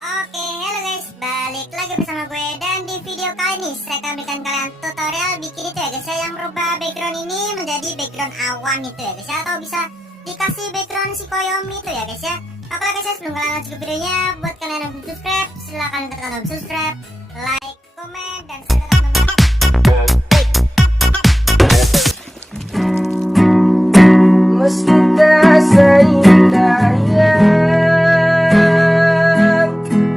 Oke, halo guys, balik lagi bersama gue. Dan di video kali ini saya akan berikan kalian tutorial bikin itu ya guys ya, yang merubah background ini menjadi background awan itu ya guys ya, atau bisa dikasih background si koyomi itu ya guys ya. Oke guys ya, sebelum kalian lanjut ke videonya, buat kalian yang belum subscribe, silahkan tekan tombol subscribe, like, komen, dan share ke teman-teman. Meski tak seindah yang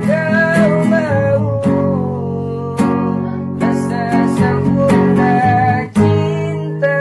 kau mau, rasa sempurna cinta.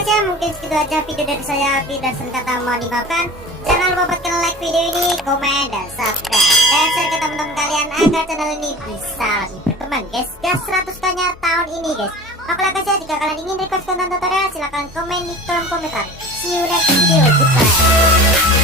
guys ya, mungkin segitu aja video dari saya. Bila kata mohon dimaafkan. Jangan lupa buat like video ini, komen, dan subscribe, dan share ke teman-teman kalian agar channel ini bisa lebih berkembang guys. Gas 100k-nya tahun ini guys. Oke lah guys ya, jika kalian ingin request konten tutorial silahkan komen di kolom komentar. See you next video, goodbye.